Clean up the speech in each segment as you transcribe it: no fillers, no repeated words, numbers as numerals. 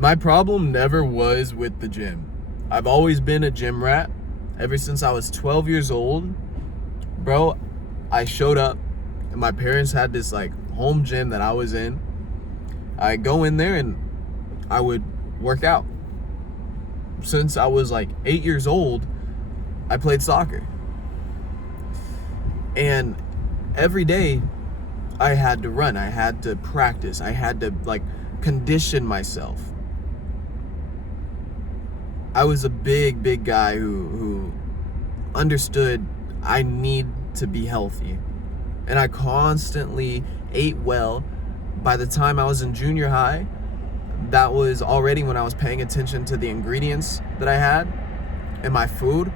My problem never was with the gym. I've always been a gym rat. Ever since I was 12 years old, bro, I showed up and my parents had this like home gym that I was in. I go in there and I would work out. Since I was like 8 years old, I played soccer. And every day I had to run, I had to practice, I had to like condition myself. I was a big guy who understood I need to be healthy. And I constantly ate well. By the time I was in junior high, that was already when I was paying attention to the ingredients that I had in my food.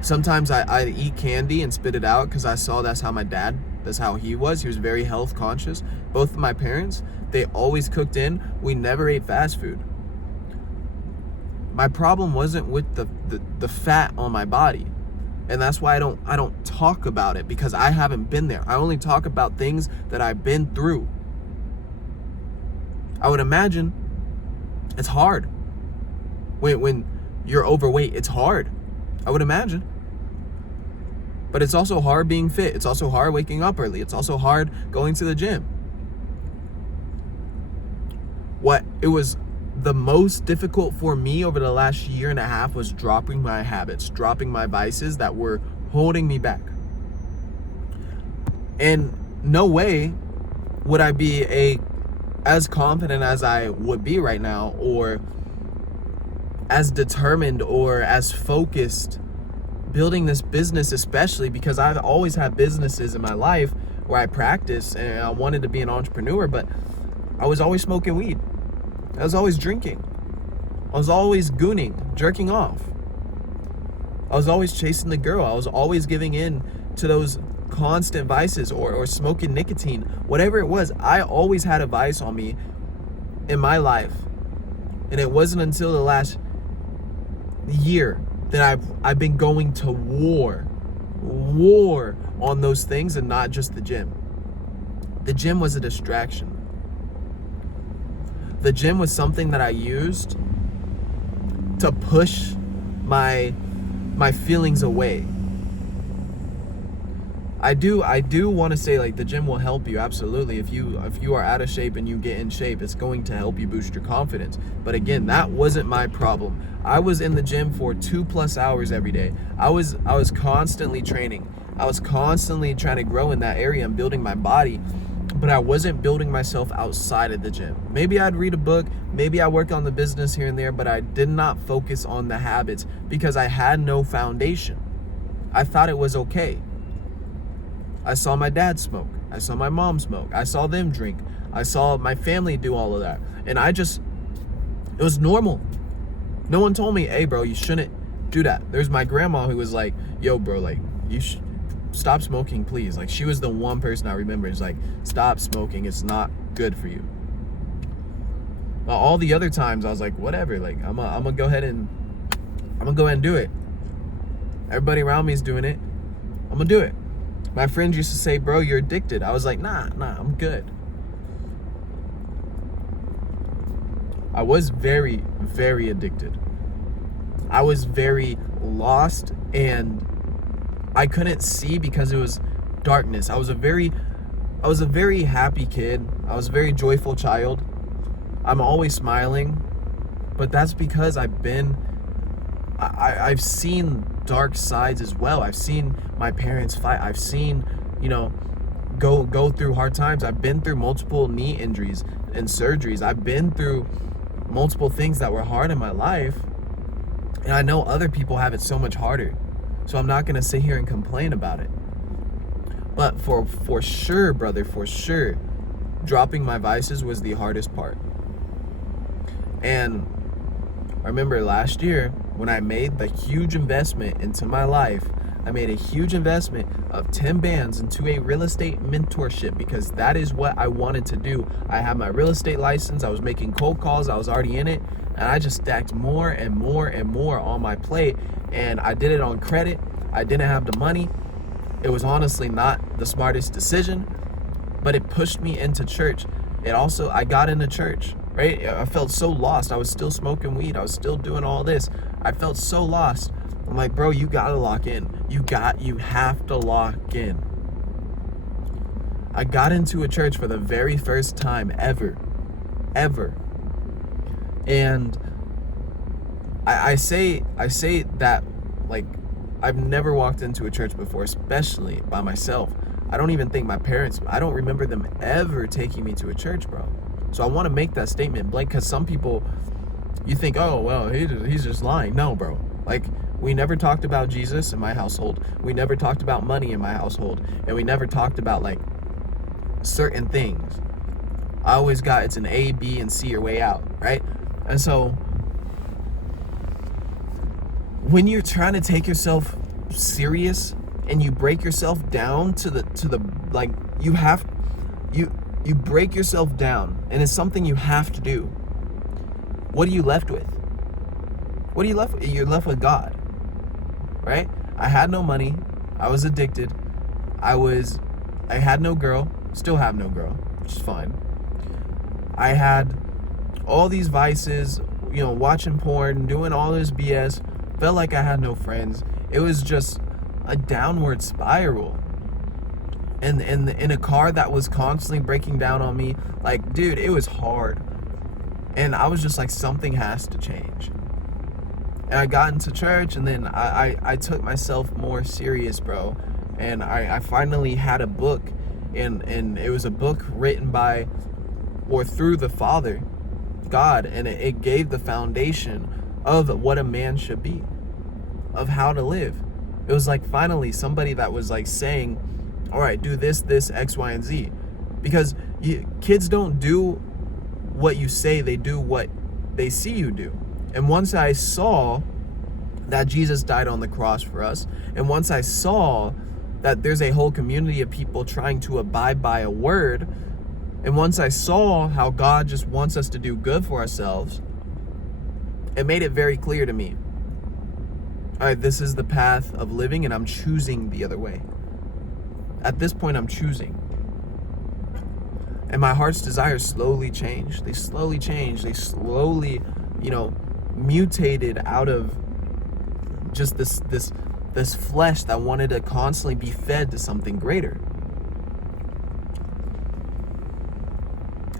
Sometimes I'd eat candy and spit it out because I saw that's how he was. He was very health conscious. Both of my parents, they always cooked in. We never ate fast food. My problem wasn't with the fat on my body. And that's why I don't talk about it, because I haven't been there. I only talk about things that I've been through. I would imagine it's hard. When you're overweight, it's hard. I would imagine. But it's also hard being fit. It's also hard waking up early. It's also hard going to the gym. It was the most difficult for me over the last year and a half was dropping my habits, dropping my vices that were holding me back. And no way would I be as confident as I would be right now, or as determined or as focused building this business, especially because I've always had businesses in my life where I practice and I wanted to be an entrepreneur, but I was always smoking weed. I was always drinking. I was always gooning, jerking off. I was always chasing the girl. I was always giving in to those constant vices or smoking nicotine. Whatever it was, I always had a vice on me in my life. And it wasn't until the last year that I've been going to war on those things, and not just the gym. The gym was a distraction. The gym was something that I used to push my feelings away. I do want to say, like, the gym will help you, absolutely. If you are out of shape and you get in shape, it's going to help you boost your confidence. But again, that wasn't my problem. I was in the gym for 2+ hours every day. I was constantly training. I was constantly trying to grow in that area and building my body, but I wasn't building myself outside of the gym. Maybe I'd read a book, maybe I work on the business here and there, but I did not focus on the habits because I had no foundation. I thought it was okay. I saw my dad smoke. I saw my mom smoke. I saw them drink. I saw my family do all of that. And it was normal. No one told me, hey bro, you shouldn't do that. There's my grandma who was like, yo bro, like, you should stop smoking, please. Like, she was the one person I remember is like, stop smoking, it's not good for you. But all the other times I was like, whatever, like, I'm gonna go ahead and do it. Everybody around me is doing it, I'm gonna do it. My friends used to say, bro, you're addicted. I was like, nah, I'm good. I was very, very addicted. I was very lost, and I couldn't see because it was darkness. I was a very happy kid. I was a very joyful child. I'm always smiling, but that's because I've seen dark sides as well. I've seen my parents fight. I've seen, go through hard times. I've been through multiple knee injuries and surgeries. I've been through multiple things that were hard in my life, and I know other people have it so much harder. So I'm not gonna sit here and complain about it. But for sure, brother, for sure, dropping my vices was the hardest part. And I remember last year when I made the huge investment into my life. I made a huge investment of 10 bands into a real estate mentorship because that is what I wanted to do. I had my real estate license. I was making cold calls. I was already in it. And I just stacked more and more and more on my plate. And I did it on credit. I didn't have the money. It was honestly not the smartest decision, but it pushed me into church. I got into church. right? I felt so lost. I was still smoking weed. I was still doing all this. I felt so lost. I'm like, bro, you gotta lock in. You have to lock in. I got into a church for the very first time ever. And I say that, like, I've never walked into a church before, especially by myself. I don't even think I don't remember them ever taking me to a church, bro. So I want to make that statement blank, because some people, you think, oh, well, he's just lying. No, bro. Like, we never talked about Jesus in my household. We never talked about money in my household. And we never talked about, like, certain things. I always got, it's an A, B, and C your way out, right? And so when you're trying to take yourself serious and you break yourself down to the like, you break yourself down, and it's something you have to do. What are you left with? What are you left with? You're left with God, right? I had no money. I was addicted. I had no girl. Still have no girl, which is fine. I had all these vices, watching porn, doing all this BS. Felt like I had no friends. It was just a downward spiral. And in a car that was constantly breaking down on me, like, dude, it was hard. And I was just like, something has to change. And I got into church, and then I took myself more serious, bro. And I finally had a book, and it was a book written by or through the Father, God, and it gave the foundation of what a man should be, of how to live. It was like finally somebody that was like saying, all right, do this, X, Y, and Z. Because kids don't do what you say, they do what they see you do. And once I saw that Jesus died on the cross for us, and once I saw that there's a whole community of people trying to abide by a word, and once I saw how God just wants us to do good for ourselves, it made it very clear to me. All right, this is the path of living, and I'm choosing the other way. At this point, I'm choosing. And my heart's desires slowly changed. They slowly changed. They slowly, mutated out of just this flesh that wanted to constantly be fed to something greater.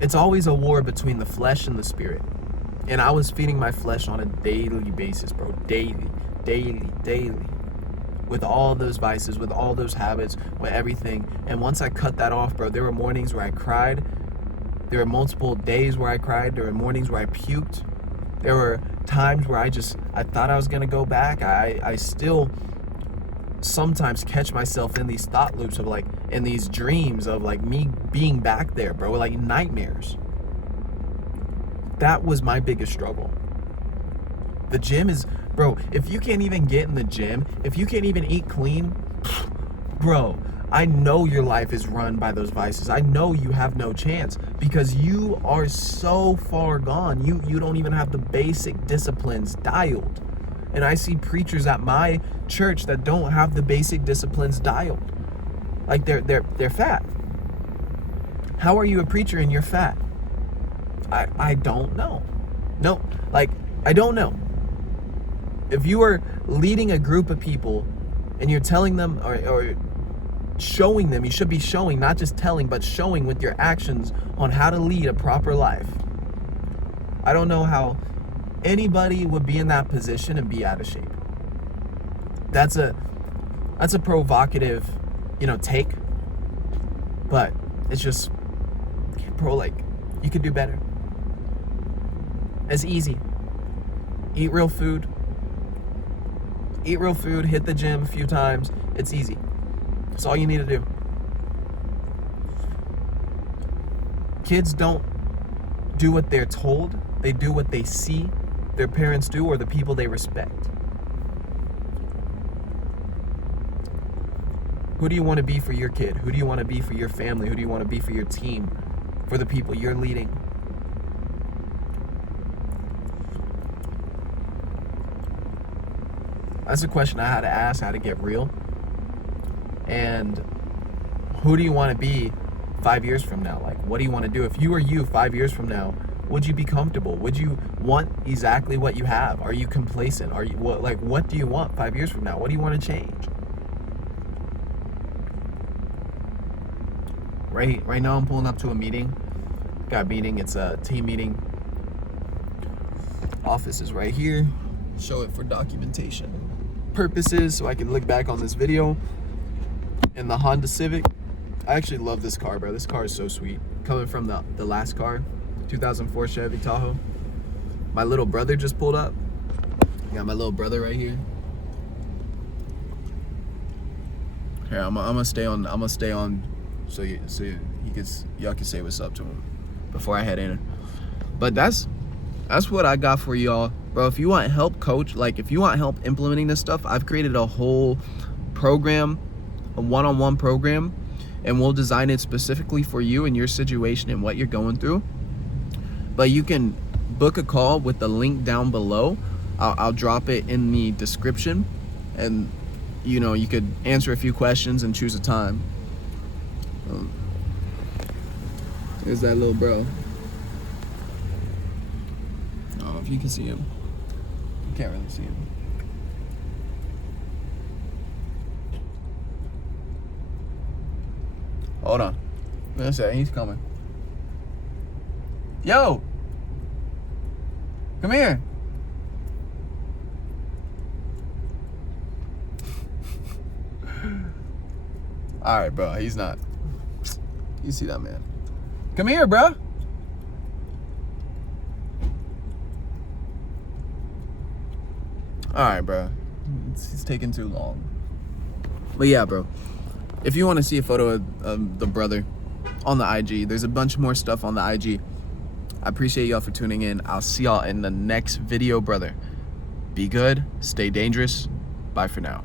It's always a war between the flesh and the spirit. And I was feeding my flesh on a daily basis, bro. Daily. With all those vices, with all those habits, with everything. And once I cut that off, bro, there were mornings where I cried. There were multiple days where I cried. There were mornings where I puked. There were times where I thought I was going to go back. I still sometimes catch myself in these thought loops of like, in these dreams of like me being back there, bro, like nightmares. That was my biggest struggle. The gym is, bro, if you can't even get in the gym, if you can't even eat clean, bro, I know your life is run by those vices. I know you have no chance because you are so far gone. You don't even have the basic disciplines dialed. And I see preachers at my church that don't have the basic disciplines dialed. Like they're fat. How are you a preacher and you're fat? I don't know. No, like I don't know. If you are leading a group of people and you're telling them or showing them, you should be showing, not just telling, but showing with your actions on how to lead a proper life. I don't know how anybody would be in that position and be out of shape. That's a provocative, take. But it's just, bro, like, you could do better. It's easy. Eat real food, hit the gym a few times. It's easy. That's all you need to do. Kids don't do what they're told. They do what they see their parents do or the people they respect. Who do you want to be for your kid? Who do you want to be for your family? Who do you want to be for your team? For the people you're leading? That's a question I had to ask, how to get real. And who do you want to be 5 years from now? Like, what do you want to do? If you were you 5 years from now, Would you be comfortable? Would you want exactly what you have? Are you complacent? Are you what do you want 5 years from now? What do you want to change? Right now I'm pulling up to a meeting. Got a meeting, it's a team meeting. Office is right here. Show it for documentation purposes so I can look back on this video. In the Honda Civic. I actually love this car, bro. This car is so sweet. Coming from the last car, 2004 Chevy Tahoe. My little brother just pulled up. I got my little brother right here. Here, I'm gonna stay on so y'all can say what's up to him before I head in. But that's what I got for y'all, bro. If you want help, coach, like if you want help implementing this stuff, I've created a whole program, a one-on-one program, and we'll design it specifically for you and your situation and what you're going through. But you can book a call with the link down below. I'll drop it in the description, and you know, you could answer a few questions and choose a time. There's that little bro. I don't know if you can see him. You can't really see him. Hold on. Wait a second, he's coming. Yo! Come here. Alright, bro, he's not. You see that man. Come here, bro. Alright, bro. It's taking too long. But yeah, bro. If you want to see a photo of the brother on the IG, there's a bunch more stuff on the IG. I appreciate y'all for tuning in. I'll see y'all in the next video, brother. Be good. Stay dangerous. Bye for now.